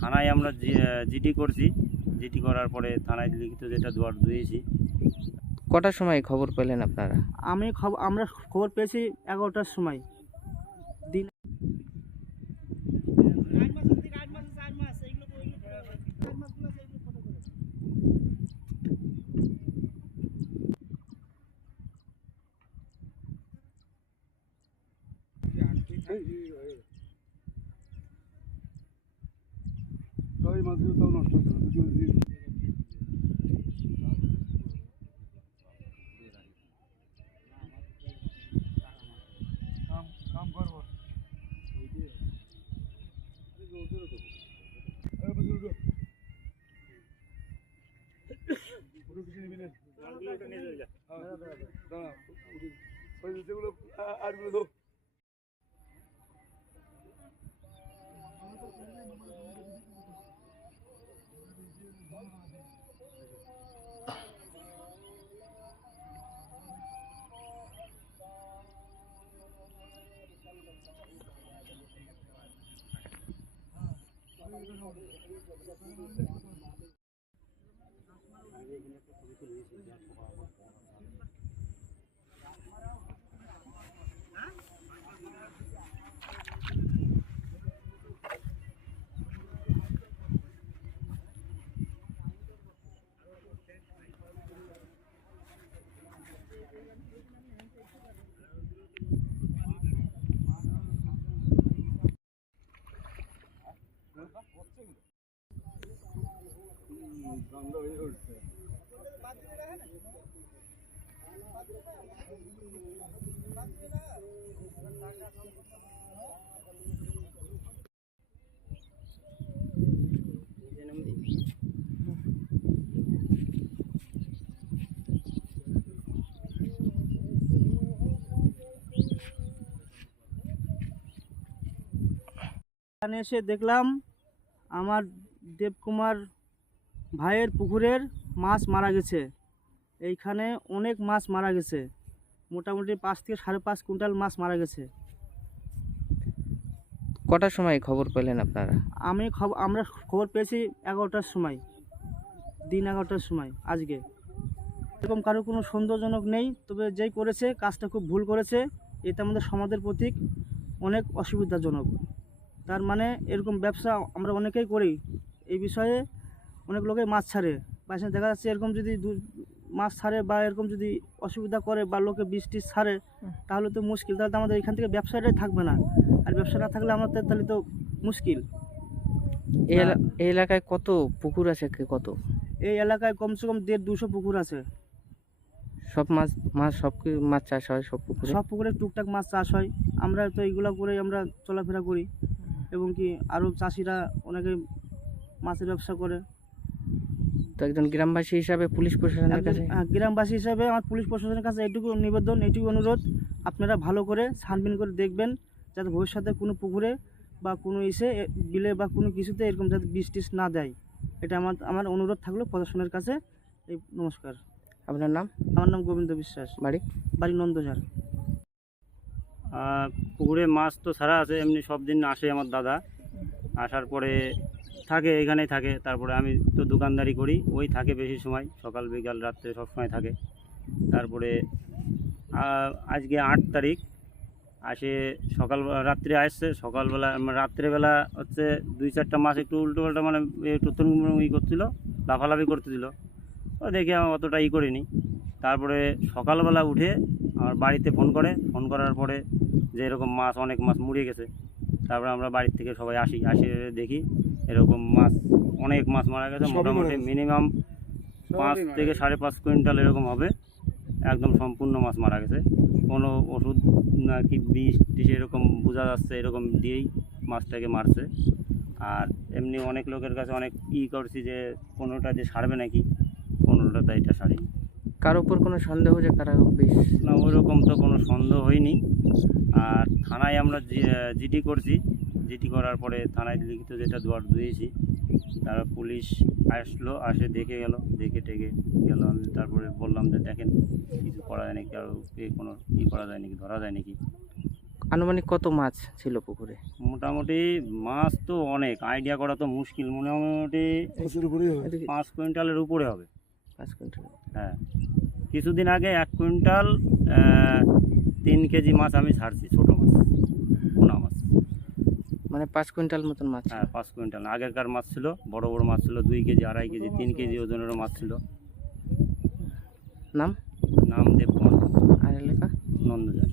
থানায় আমরা জিডি করছি। জিডি করার পরে থানায় লিখিত যেটা দুয়ার দিয়েছি। কটার সময় খবর পেলেন আপনারা? আমি খবর আমরা খবর পেয়েছি এগারোটার সময়। দিন ওই মাছগুলো তাও নষ্ট হচ্ছে না দুটো দিয়ে কাম কাম করব সেগুলো আরগুলো তো গন্ধ হয়ে উঠছে এখানে এসে দেখলাম আমার দেবকুমার ভাইয়ের পুকুরের মাছ মারা গেছে। এইখানে অনেক মাছ মারা গেছে। মোটামুটি পাঁচ থেকে সাড়ে পাঁচ কুইন্টাল মাছ মারা গেছে। কটার সময় খবর পেলেন আপনারা? আমি খবর আমরা খবর পেয়েছি এগারোটার সময়। দিন এগারোটার সময় আজকে। এরকম কারও কোনো সন্দেহজনক নেই তবে যেই করেছে কাজটা খুব ভুল করেছে। এটা আমাদের সমাজের প্রতি অনেক অসুবিধাজনক। তার মানে এরকম ব্যবসা আমরা অনেকেই করি। এই বিষয়ে অনেক লোকে মাছ ছাড়ে। বা এখানে দেখা যাচ্ছে এরকম যদি মাছ ছাড়ে বা এরকম যদি অসুবিধা করে বা লোকে বৃষ্টি ছাড়ে তাহলে তো মুশকিল। তাহলে তো আমাদের এখান থেকে ব্যবসাটাই থাকবে না। আর ব্যবসা না থাকলে আমাদের তাহলে তো মুশকিল। এই এলাকায় কত পুকুর আছে কত? এই এলাকায় কমসে কম দেড় দুশো পুকুর আছে। সব মাছ মাছ সব মাছ চাষ হয় সব পুকুরে? সব পুকুরে টুকটাক মাছ চাষ হয়। আমরা তো এইগুলো করে আমরা চলাফেরা করি। এবং কি আরও চাষিরা অনেকে মাছের ব্যবসা করে। তো একজন গ্রামবাসী হিসাবে পুলিশ প্রশাসনের কাছে? হ্যাঁ গ্রামবাসী হিসাবে আমার পুলিশ প্রশাসনের কাছে এটুকু নিবেদন এটুকু অনুরোধ আপনারা ভালো করে ছানবিন করে দেখবেন যাতে ভবিষ্যতে কোনো পুকুরে বা কোনো ইসে বিলে বা কোনো কিছুতে এরকম যাতে বীজ টিস না দেয়। এটা আমার আমার অনুরোধ থাকল প্রশাসনের কাছে। এই নমস্কার। আপনার নাম? আমার নাম গোবিন্দ বিশ্বাস। বাড়ি? বাড়ি নন্দঝাড়। পুকুরে মাছ তো ছাড়া আছে, এমনি সব দিন আসে আমার দাদা। আসার পরে থাকে, এখানেই থাকে। তারপরে আমি তো দোকানদারি করি, ওই থাকে বেশি সময়, সকাল, বিকাল, রাত্রে সব সময় থাকে। তারপরে আজকে আট তারিখ, আসে সকাল, রাত্রে আসছে, সকালবেলা মানে রাত্রেবেলা হচ্ছে দুই চারটা মাছ একটু উল্টো পাল্টা মানে একটু ই করছিল, লাফালাফি করতেছিল। ও দেখে আমি অতটা ই করিনি। তারপরে সকালবেলা উঠে আমার বাড়িতে ফোন করে, ফোন করার পরে যে এরকম মাছ অনেক মাছ মুড়িয়ে গেছে। তারপরে আমরা বাড়ির থেকে সবাই আসি আসি দেখি এরকম মাছ অনেক মাছ মারা গেছে মোটামুটি মিনিমাম পাঁচ থেকে সাড়ে পাঁচ কুইন্টাল এরকম হবে। একদম সম্পূর্ণ মাছ মারা গেছে। কোনো ওষুধ না কি বিষ টিষ এরকম বোঝা যাচ্ছে এরকম দিয়েই মাছটাকে মারছে। আর এমনি অনেক লোকের কাছে অনেক ই করছি যে কোনোটা যে সারবে নাকি কোনোটা তো এটা সারিনি কার উপর কোনো সন্দেহ যে কারা বেশ না ওইরকম তো কোনো সন্দেহ হয়নি। আর থানায় আমরা জিডি করছি। জিডি করার পরে থানায় লিখিত যেটা দুয়ার দিয়েছি তারা পুলিশ আসলো আসে দেখে গেল দেখে টেকে গেল। আমি তারপরে বললাম যে দেখেন কিছু করা যায় নাকি? আর কোনো ই করা যায় নাকি? ধরা যায় নাকি? আনুমানিক কত মাছ ছিল পুকুরে? মোটামুটি মাছ তো অনেক। আইডিয়া করা তো মুশকিল। মোটামুটি পাঁচ কুইন্টালের উপরে হবে। পাঁচ কুইন্টাল হ্যাঁ। কিছুদিন আগে এক কুইন্টাল তিন কেজি মাছ আমি ছাড়ছি ছোটো মাছ পোনা মাছ। মানে পাঁচ কুইন্টাল মতন মাছ। হ্যাঁ পাঁচ কুইন্টাল। আগেকার মাছ ছিল বড় বড় মাছ ছিল দুই কেজি আড়াই কেজি তিন কেজি ওজনেরও মাছ ছিল। নাম? নাম দেব আর এলাকা? নন্দজাল